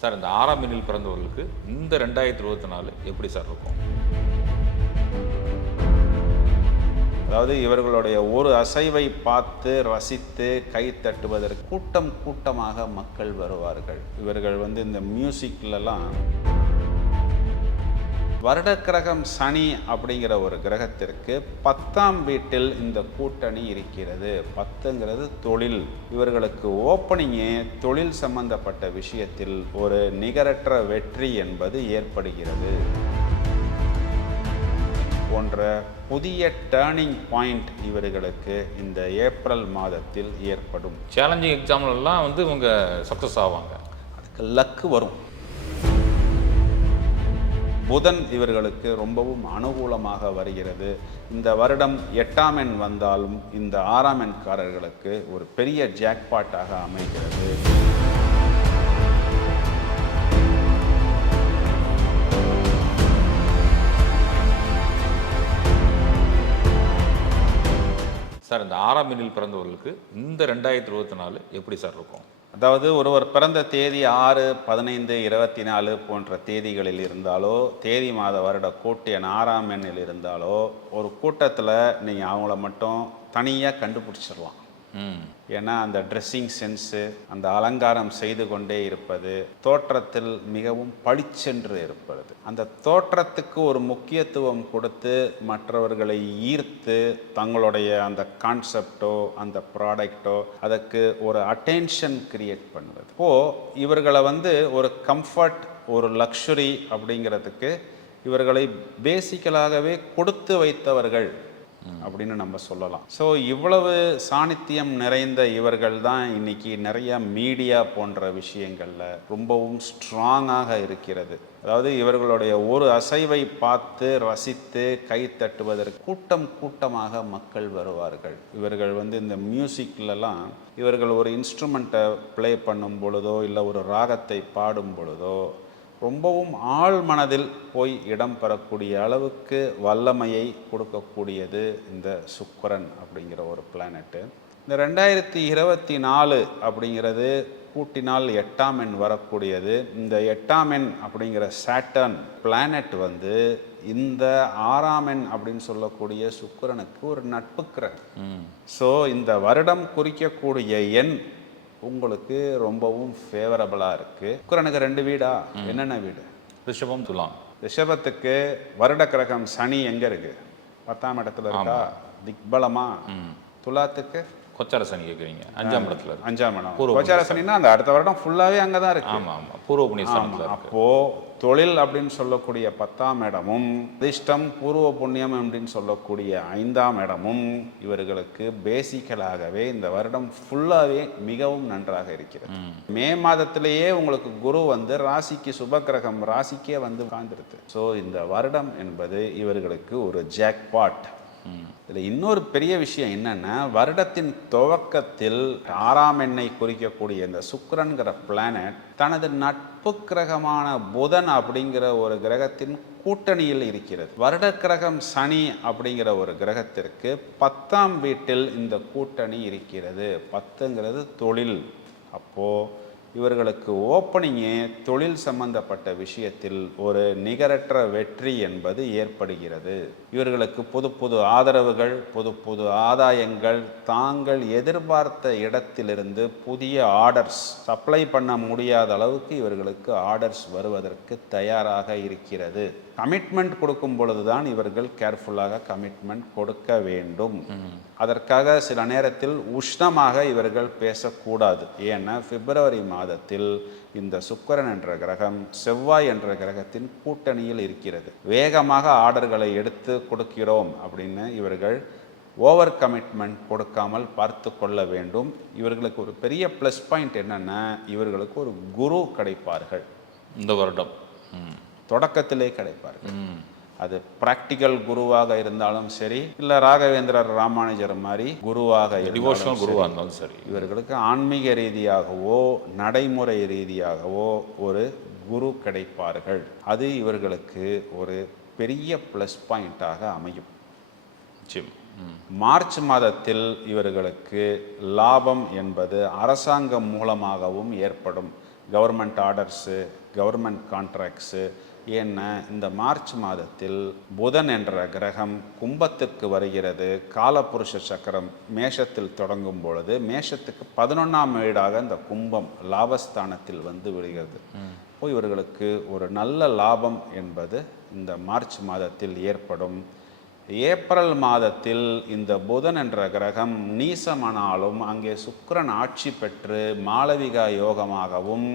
Sir இந்த ஆறாம் எண்ணில் பிறந்தவர்களுக்கு இந்த ரெண்டாயிரத்தி இருபத்தி நாலு எப்படி சார் இருக்கும்? அதாவது இவர்களுடைய ஒரு அசைவை பார்த்து ரசித்து கை தட்டுவதற்கு கூட்டம் கூட்டமாக மக்கள் வருவார்கள். இவர்கள் வந்து இந்த மியூசிக்லலாம் வருடக்கிரகம் சனி அப்படிங்கிற ஒரு கிரகத்திற்கு பத்தாம் வீட்டில் இந்த கூட்டணி இருக்கிறது. பத்துங்கிறது தொழில். இவர்களுக்கு ஓப்பனிங்கே தொழில் சம்பந்தப்பட்ட விஷயத்தில் ஒரு நிகரற்ற வெற்றி என்பது ஏற்படுகிறது. போன்ற புதிய டேர்னிங் பாயிண்ட் இவர்களுக்கு இந்த ஏப்ரல் மாதத்தில் ஏற்படும். சேலஞ்சிங் எக்ஸாம்லலாம் வந்து இவங்க சக்ஸஸ் ஆவாங்க. அதுக்கு லக்கு வரும். புதன் இவர்களுக்கு ரொம்பவும் அனுகூலமாக வருகிறது. இந்த வருடம் எட்டாம் எண் வந்தாலும் இந்த ஆறாம் எண்காரர்களுக்கு ஒரு பெரிய ஜாக்பாட்டாக அமைகிறது. சார் இந்த ஆறாம் எண்ணில் பிறந்தவர்களுக்கு இந்த ரெண்டாயிரத்தி இருபத்தி நாலு எப்படி சார் இருக்கும்? அதாவது ஒருவர் பிறந்த தேதி ஆறு பதினைந்து இருபத்தி நாலு போன்ற தேதிகளில் இருந்தாலோ தேதி மாத வருட கூட்டு எண் ஆறாம் எண்ணில் இருந்தாலோ ஒரு கூட்டத்தில் நீங்கள் அவங்கள மட்டும் தனியாக கண்டுபிடிச்சிடலாம். ம். ஏன்னா அந்த ட்ரெஸ்ஸிங் சென்ஸு அந்த அலங்காரம் செய்து கொண்டே இருப்பது தோற்றத்தில் மிகவும் பளிச்சென்று இருப்பது. அந்த தோற்றத்துக்கு ஒரு முக்கியத்துவம் கொடுத்து மற்றவர்களை ஈர்த்து தங்களுடைய அந்த கான்செப்டோ அந்த ப்ராடக்டோ அதற்கு ஒரு அட்டென்ஷன் கிரியேட் பண்ணுவது. இப்போது இவர்களை வந்து ஒரு கம்ஃபர்ட் ஒரு லக்ஷுரி அப்படிங்கிறதுக்கு இவர்களை பேசிக்கலாகவே கொடுத்து வைத்தவர்கள் அப்படின்னு நம்ம சொல்லலாம். ஸோ இவ்வளவு சாணித்தியம் நிறைந்த இவர்கள் தான் இன்னைக்கு நிறைய மீடியா போன்ற விஷயங்களில் ரொம்பவும் ஸ்ட்ராங்காக இருக்கிறது. அதாவது இவர்களுடைய ஒரு அசைவை பார்த்து ரசித்து கை தட்டுவதற்கு கூட்டம் கூட்டமாக மக்கள் வருவார்கள். இவர்கள் வந்து இந்த மியூசிக்லலாம் இவர்கள் ஒரு இன்ஸ்ட்ருமெண்ட்டை ப்ளே பண்ணும் பொழுதோ இல்லை ஒரு ராகத்தை பாடும் பொழுதோ ரொம்பவும் ஆழ் மனதில் போய் இடம் பெறக்கூடிய அளவுக்கு வல்லமையை கொடுக்கக்கூடியது இந்த சுக்கிரன் அப்படிங்கிற ஒரு பிளானட்டு இந்த ரெண்டாயிரத்தி இருபத்தி நாலு அப்படிங்கிறது கூட்டினால் எட்டாம் எண் வரக்கூடியது. இந்த எட்டாம் எண் அப்படிங்கிற சாட்டர்ன் பிளானட் வந்து இந்த ஆறாம் எண் அப்படின்னு சொல்லக்கூடிய சுக்கிரனுக்கு ஒரு நட்பு கிரகம் ஸோ இந்த வருடம் குறிக்கக்கூடிய எண் உங்களுக்கு ரொம்பவும் ஃபேவரபிளாக இருக்குது சுக்கிரனுக்கு ரெண்டு வீடா? என்னென்ன வீடு? ரிஷபம் துலாம். ரிஷபத்துக்கு வருட கிரகம் சனி எங்கே இருக்கு? பத்தாம் இடத்துல இருக்கா? திக்பலமா? துலாத்துக்கு? கொச்சார சனி கேட்குறீங்க. அஞ்சாம் இடத்துல அஞ்சாம் இடம். கோச்சார சனின்னா அந்த அடுத்த வருடம் ஃபுல்லாகவே அங்கே தான் இருக்கு. ஆமாம் ஆமாம் பூர்வ புண்ணியஸ்தானத்தில் இருக்கு. அப்போ தொழில் அப்படின்னு சொல்லக்கூடிய பத்தாம் இடமும் அதிர்ஷ்டம் பூர்வ புண்ணியம் அப்படின்னு சொல்லக்கூடிய ஐந்தாம் இடமும் இவர்களுக்கு பேசிக்கலாகவே இந்த வருடம் ஃபுல்லாகவே மிகவும் நன்றாக இருக்கிறது. மே. மாதத்திலேயே உங்களுக்கு குரு வந்து ராசிக்கு சுபக்கிரகம் ராசிக்கே வந்து உட்கார்ந்துருது. ஸோ இந்த வருடம் என்பது இவர்களுக்கு ஒரு ஜாக்பாட் இதில் இன்னொரு பெரிய விஷயம் என்னென்னா வருடத்தின் துவக்கத்தில் ஆறாம் எண்ணை குறிக்கக்கூடிய இந்த சுக்கரன்கிற பிளானட் தனது நட்பு கிரகமான புதன் அப்படிங்கிற ஒரு கிரகத்தின் கூட்டணியில் இருக்கிறது. வருட கிரகம் சனி அப்படிங்கிற ஒரு கிரகத்திற்கு பத்தாம் வீட்டில் இந்த கூட்டணி இருக்கிறது. பத்துங்கிறது தொழில். அப்போது இவர்களுக்கு ஓப்பனிங்கே தொழில் சம்பந்தப்பட்ட விஷயத்தில் ஒரு நிகரற்ற வெற்றி என்பது ஏற்படுகிறது. இவர்களுக்கு புது புது ஆதரவுகள் புது புது ஆதாயங்கள் தாங்கள் எதிர்பார்த்த இடத்திலிருந்து புதிய ஆர்டர்ஸ் சப்ளை பண்ண முடியாத அளவுக்கு இவர்களுக்கு ஆர்டர்ஸ் வருவதற்கு தயாராக இருக்கிறது. கமிட்மெண்ட் கொடுக்கும் பொழுதுதான் இவர்கள் கேர்ஃபுல்லாக கமிட்மெண்ட் கொடுக்க வேண்டும். அதற்காக சில நேரத்தில் உஷ்ணமாக இவர்கள் பேசக்கூடாது. ஏன்னா பிப்ரவரி மாதத்தில் இந்த சுக்கிரன் என்ற கிரகம் செவ்வாய் என்ற கிரகத்தின் கூட்டணியில் இருக்கிறது. வேகமாக ஆர்டர்களை எடுத்து கொடுக்கிறோம் அப்படின்னு இவர்கள் ஓவர் கமிட்மெண்ட் கொடுக்காமல் பார்த்து கொள்ள வேண்டும். இவர்களுக்கு ஒரு பெரிய ப்ளஸ் பாயிண்ட் என்னன்னா இவர்களுக்கு ஒரு குரு கிடைப்பார்கள். இந்த வருடம். தொடக்கத்திலே கிடைப்பார்கள். அது பிராக்டிக்கல் குருவாக இருந்தாலும் சரி இல்லை ராகவேந்திரர் ராமானுஜர் மாதிரி குருவாக டிவோஷனல். குருவாக இருந்தாலும் சரி. இவர்களுக்கு ஆன்மீக ரீதியாகவோ நடைமுறை ரீதியாகவோ ஒரு குரு கிடைப்பார்கள். அது இவர்களுக்கு ஒரு பெரிய ப்ளஸ் பாயிண்டாக அமையும். நிச்சயம். மார்ச் மாதத்தில் இவர்களுக்கு லாபம் என்பது அரசாங்கம் மூலமாகவும் ஏற்படும். கவர்மெண்ட் ஆர்டர்ஸு கவர்மெண்ட் கான்ட்ராக்ட்ஸு ஏன்னா இந்த மார்ச் மாதத்தில் புதன் என்ற கிரகம் கும்பத்துக்கு வருகிறது. காலபுருஷ சக்கரம் மேஷத்தில் தொடங்கும் பொழுது மேஷத்துக்கு பதினொன்றாம் வீடாக இந்த கும்பம் லாபஸ்தானத்தில் வந்து விடுகிறது. இவர்களுக்கு ஒரு நல்ல லாபம் என்பது இந்த மார்ச் மாதத்தில் ஏற்படும். ஏப்ரல் மாதத்தில் இந்த புதன் என்ற கிரகம் நீசமானாலும் அங்கே சுக்கரன் ஆட்சி பெற்று மாளவிகா யோகமாகவும்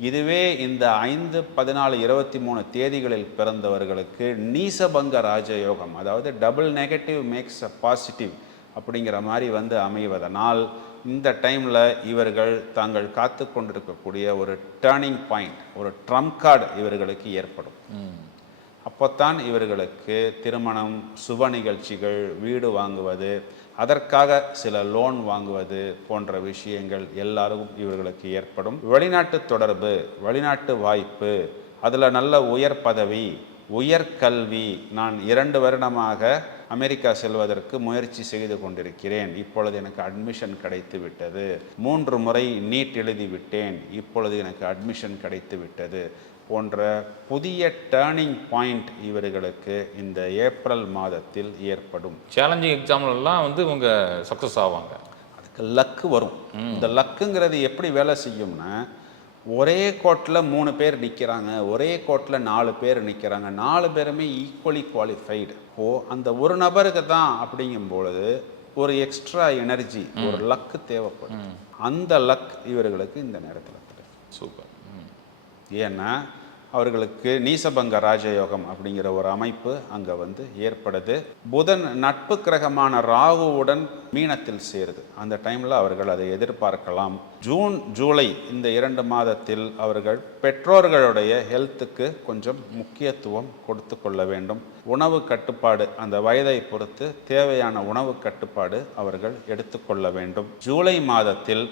இதுவே இந்த ஐந்து பதினாலு இருபத்தி மூணு தேதிகளில் பிறந்தவர்களுக்கு நீசபங்க ராஜயோகம் அதாவது double negative makes a positive அப்படிங்கிற மாதிரி வந்து அமைவதனால் இந்த டைமில் இவர்கள் தாங்கள் காத்து கொண்டிருக்கக்கூடிய ஒரு டேர்னிங் பாயிண்ட் ஒரு ட்ரம்ப் கார்டு இவர்களுக்கு ஏற்படும். அப்போத்தான் இவர்களுக்கு திருமணம் சுப நிகழ்ச்சிகள் வீடு வாங்குவது அதற்காக சில லோன் வாங்குவது போன்ற விஷயங்கள் எல்லாரும் இவர்களுக்கு ஏற்படும். வெளிநாட்டு தொடர்பு வெளிநாட்டு வாய்ப்பு அதில் நல்ல உயர் பதவி உயர் கல்வி. நான் இரண்டு வருடமாக அமெரிக்கா செல்வதற்கு முயற்சி செய்து கொண்டிருக்கிறேன். இப்பொழுது எனக்கு அட்மிஷன் கிடைத்து விட்டது. மூன்று முறை நீட் எழுதி விட்டேன். இப்பொழுது எனக்கு அட்மிஷன் கிடைத்து விட்டது. போன்ற புதிய டேர்னிங் பாயிண்ட் இவர்களுக்கு இந்த ஏப்ரல் மாதத்தில் ஏற்படும். சேலஞ்சிங் எக்ஸாம்லலாம் வந்து இவங்க சக்ஸஸ் ஆவாங்க. அதுக்கு லக்கு வரும். இந்த லக்குங்கிறது எப்படி வேலை செய்யும்னா ஒரே கோட்டில் மூணு பேர் நிற்கிறாங்க ஒரே கோட்டில் நாலு பேர் நிற்கிறாங்க நாலு பேருமே ஈக்குவலி குவாலிஃபைடு ஓ அந்த ஒரு நபருக்கு தான் அப்படிங்கும் பொழுது ஒரு எக்ஸ்ட்ரா எனர்ஜி ஒரு லக்கு தேவைப்படும். அந்த லக் இவர்களுக்கு இந்த நேரத்தில் சூப்பர் ஏன்னா அவர்களுக்கு நீசபங்க ராஜயோகம் அப்படிங்கிற ஒரு அமைப்பு அங்கே வந்து ஏற்படுது. புதன் நட்பு கிரகமான ராகுவுடன் மீனத்தில் சேருது. அந்த டைமில் அவர்கள் அதை எதிர்பார்க்கலாம். ஜூன் ஜூலை இந்த இரண்டு மாதத்தில் அவர்கள் பெற்றோர்களுடைய ஹெல்த்துக்கு கொஞ்சம் முக்கியத்துவம் கொடுத்து கொள்ள வேண்டும். உணவு கட்டுப்பாடு அந்த வயதை பொறுத்து தேவையான உணவு கட்டுப்பாடு அவர்கள் எடுத்துக்கொள்ள வேண்டும். ஜூலை மாதத்தில்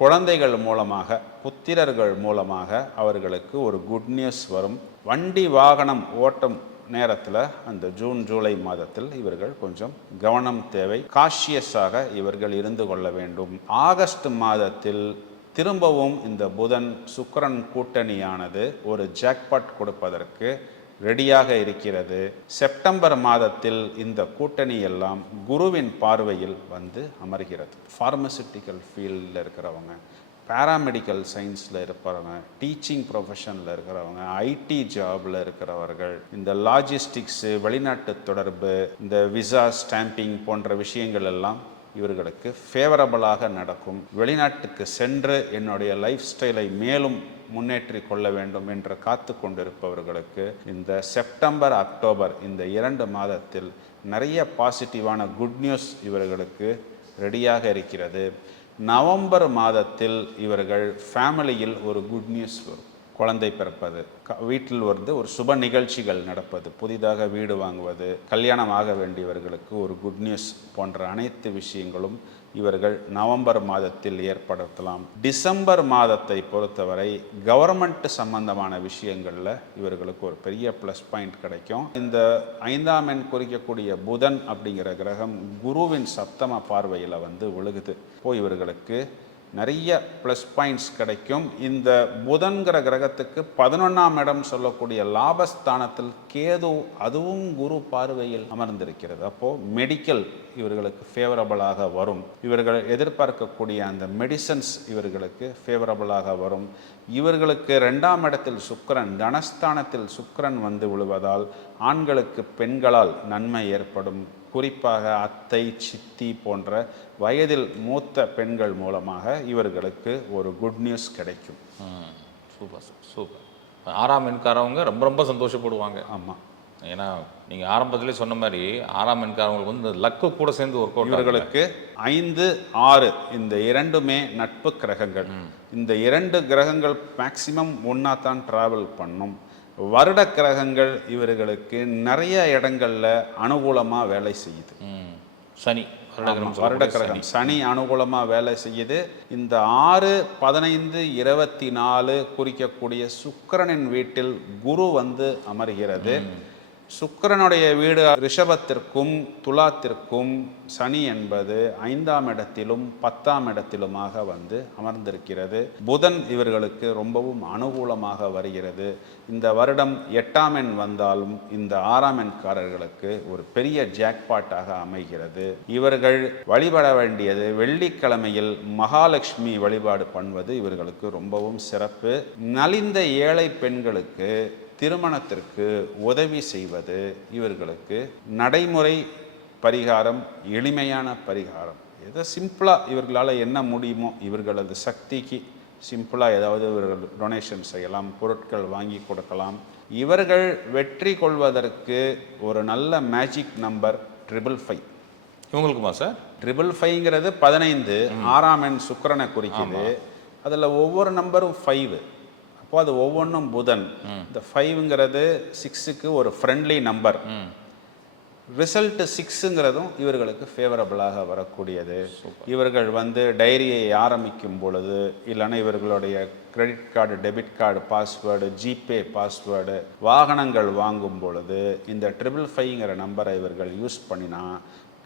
குழந்தைகள் மூலமாக புத்திரர்கள் மூலமாக அவர்களுக்கு ஒரு குட் நியூஸ் வரும். வண்டி வாகனம் ஓட்டும் நேரத்தில் அந்த ஜூன் ஜூலை மாதத்தில் இவர்கள் கொஞ்சம் கவனம் தேவை. காஷியஸாக இவர்கள் இருந்து கொள்ள வேண்டும். ஆகஸ்ட் மாதத்தில் திரும்பவும் இந்த புதன் சுக்கரன் கூட்டணியானது ஒரு ஜாக்பாட் கொடுப்பதற்கு ரெடியாக இருக்கிறது. செப்டம்பர் மாதத்தில் இந்த கூட்டணி எல்லாம் குருவின் பார்வையில் வந்து அமர்கிறது. ஃபார்மசிட்டிக்கல் ஃபீல்டில் இருக்கிறவங்க பேராமெடிக்கல் சயின்ஸில் இருப்பவங்க டீச்சிங் ப்ரொஃபஷனில் இருக்கிறவங்க ஐடி ஜாபில் இருக்கிறவர்கள் இந்த லாஜிஸ்டிக்ஸு வெளிநாட்டு தொடர்பு இந்த விசா ஸ்டாம்பிங் போன்ற விஷயங்கள் எல்லாம் இவர்களுக்கு ஃபேவரபிளாக நடக்கும். வெளிநாட்டுக்கு சென்று என்னுடைய லைஃப் ஸ்டைலை மேலும் முன்னேற்றி கொள்ள வேண்டும் என்று காத்து கொண்டிருப்பவர்களுக்கு இந்த செப்டம்பர் அக்டோபர் இந்த இரண்டு மாதத்தில் நிறைய பாசிட்டிவான குட் நியூஸ் இவர்களுக்கு ரெடியாக இருக்கிறது. நவம்பர் மாதத்தில் இவர்கள் ஃபேமிலியில் ஒரு குட் நியூஸ் வரும். குழந்தை பிறப்பது க- வீட்டில் வந்து ஒரு சுப நிகழ்ச்சிகள் நடப்பது புதிதாக வீடு வாங்குவது கல்யாணம் ஆக வேண்டியவர்களுக்கு ஒரு குட் நியூஸ் போன்ற அனைத்து விஷயங்களும் இவர்கள் நவம்பர் மாதத்தில் ஏற்படுத்தலாம். டிசம்பர் மாதத்தை பொறுத்தவரை கவர்மெண்ட் சம்பந்தமான விஷயங்களில் இவர்களுக்கு ஒரு பெரிய ப்ளஸ் பாயிண்ட் கிடைக்கும். இந்த ஐந்தாம் எண் குறிக்கக்கூடிய புதன் அப்படிங்கிற கிரகம் குருவின் சப்தம பார்வையில் வந்து விழுகுது. இப்போ இவர்களுக்கு நிறைய ப்ளஸ் பாயிண்ட்ஸ் கிடைக்கும். இந்த புதன்கிற கிரகத்துக்கு பதினொன்றாம் இடம் சொல்லக்கூடிய லாபஸ்தானத்தில் கேது அதுவும் குரு பார்வையில் அமர்ந்திருக்கிறது. அப்போது மெடிக்கல் இவர்களுக்கு ஃபேவரபிளாக வரும். இவர்கள் எதிர்பார்க்கக்கூடிய அந்த மெடிசன்ஸ் இவர்களுக்கு ஃபேவரபிளாக வரும். இவர்களுக்கு ரெண்டாம் இடத்தில் சுக்கரன் தனஸ்தானத்தில் சுக்கரன் வந்து விழுவதால் ஆண்களுக்கு பெண்களால் நன்மை ஏற்படும். குறிப்பாக அத்தை சித்தி போன்ற வயதில் மூத்த பெண்கள் மூலமாக இவர்களுக்கு ஒரு குட் நியூஸ் கிடைக்கும். Super super. ஆறாம் எண்காரவங்க ரொம்ப ரொம்ப சந்தோஷப்படுவாங்க. ஆமாம் ஏன்னா நீங்கள் ஆரம்பத்திலே சொன்ன மாதிரி ஆறாம் எண்காரவங்களுக்கு வந்து லக்கு கூட சேர்ந்து ஒர்க் அவுட் இவர்களுக்கு ஐந்து ஆறு இந்த இரண்டுமே நட்பு கிரகங்கள். இந்த இரண்டு கிரகங்கள் மேக்சிமம் ஒன்றா தான் ட்ராவல் பண்ணும். வருட கிரகங்கள் இவர்களுக்கு நிறைய இடங்கள்ல அனுகூலமாக வேலை செய்யுது. சனி வருட கிரகம் சனி. அனுகூலமாக வேலை செய்யுது. இந்த ஆறு பதினைந்து இருபத்தி நாலு குறிக்கக்கூடிய சுக்கிரனின் வீட்டில் குரு வந்து அமர்கிறது. சுக்கரனுடைய வீடு ரிஷபத்திற்கும் துலாத்திற்கும் சனி என்பது ஐந்தாம் இடத்திலும் பத்தாம் இடத்திலுமாக வந்து அமர்ந்திருக்கிறது. புதன் இவர்களுக்கு ரொம்பவும் அனுகூலமாக வருகிறது. இந்த வருடம் எட்டாம் எண் வந்தாலும் இந்த ஆறாம் எண்காரர்களுக்கு ஒரு பெரிய ஜாக்பாட்டாக அமைகிறது. இவர்கள் வழிபட வேண்டியது வெள்ளிக்கிழமையில் மகாலட்சுமி வழிபாடு பண்ணுவது இவர்களுக்கு ரொம்பவும் சிறப்பு. நலிந்த ஏழை பெண்களுக்கு திருமணத்திற்கு உதவி செய்வது இவர்களுக்கு நடைமுறை பரிகாரம் எளிமையான பரிகாரம். ஏதோ சிம்பிளாக இவர்களால் என்ன முடியுமோ இவர்களது சக்திக்கு சிம்பிளாக ஏதாவது இவர்கள் டொனேஷன் செய்யலாம் பொருட்கள் வாங்கி கொடுக்கலாம். இவர்கள் வெற்றி கொள்வதற்கு ஒரு நல்ல மேஜிக் நம்பர் ட்ரிபிள் ஃபைவ் இவங்களுக்குமா சார்? ட்ரிபிள் ஃபைவ்ங்கிறது பதினைந்து ஆறாம் எண் சுக்கிரனை குறிக்குது. அதில் ஒவ்வொரு நம்பரும் ஃபைவ் அப்போ அது ஒவ்வொன்றும் புதன். இந்த ஃபைவ்ங்கிறது சிக்ஸுக்கு ஒரு ஃப்ரெண்ட்லி நம்பர் ம். ரிசல்ட் சிக்ஸுங்கிறதும் இவர்களுக்கு ஃபேவரபிளாக வரக்கூடியது. இவர்கள் வந்து டைரியை ஆரம்பிக்கும் பொழுது இல்லைன்னா இவர்களுடைய credit card debit card password GPay password வாகனங்கள் வாங்கும் பொழுது இந்த ட்ரிபிள் ஃபைவ்ங்கிற நம்பரை இவர்கள் யூஸ் பண்ணினா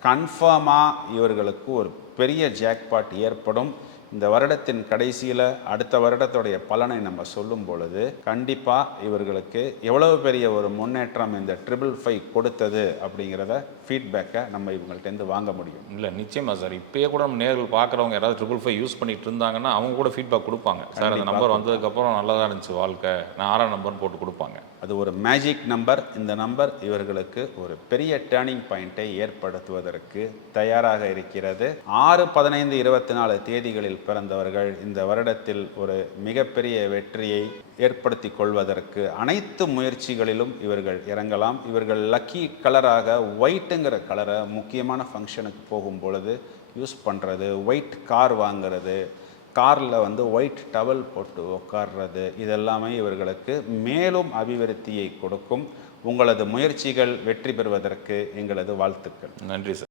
கன்ஃபார்மாக இவர்களுக்கு ஒரு பெரிய ஜாக்பாட் ஏற்படும். இந்த வருடத்தின் கடைசியில் அடுத்த வருடத்துடைய பலனை நம்ம சொல்லும் பொழுது கண்டிப்பாக இவர்களுக்கு எவ்வளவு பெரிய ஒரு முன்னேற்றம் இந்த ட்ரிபிள் ஃபைவ் கொடுத்தது அப்படிங்கிறத ஃபீட்பேக்கை நம்ம இவங்கள்ட்டேருந்து வாங்க முடியும். இல்லை நிச்சயமா சார் இப்பயே கூட நம்ம நேர்கள் பார்க்குறவங்க யாராவது ட்ரிபிள் ஃபைவ் யூஸ் பண்ணிட்டு இருந்தாங்கன்னா அவங்க கூட ஃபீட்பேக் கொடுப்பாங்க. சார் அந்த நம்பர் வந்ததுக்கப்புறம் நல்லா தான் இருந்துச்சு வாழ்க்கை. நான் ஆறாம் நம்பர்னு போட்டு கொடுப்பாங்க. அது ஒரு மேஜிக் நம்பர் இந்த நம்பர் இவர்களுக்கு ஒரு பெரிய டேர்னிங் பாயிண்ட்டை ஏற்படுத்துவதற்கு தயாராக இருக்கிறது. ஆறு பதினைந்து இருபத்தி நாலு தேதிகளில் பிறந்தவர்கள் இந்த வருடத்தில் ஒரு மிகப்பெரிய வெற்றியை ஏற்படுத்தி கொள்வதற்கு அனைத்து முயற்சிகளிலும் இவர்கள் இறங்கலாம். இவர்கள் லக்கி கலராக ஒயிட்டுங்கிற கலரை முக்கியமான ஃபங்க்ஷனுக்கு போகும் பொழுது யூஸ் பண்ணுறது ஒயிட் கார் வாங்குறது காரில் வந்து ஒயிட் டவல் போட்டு உட்கார்றது இதெல்லாமே இவர்களுக்கு மேலும் அபிவிருத்தியை கொடுக்கும். உங்களது முயற்சிகள் வெற்றி பெறுவதற்கு எங்களது வாழ்த்துக்கள். நன்றி சார்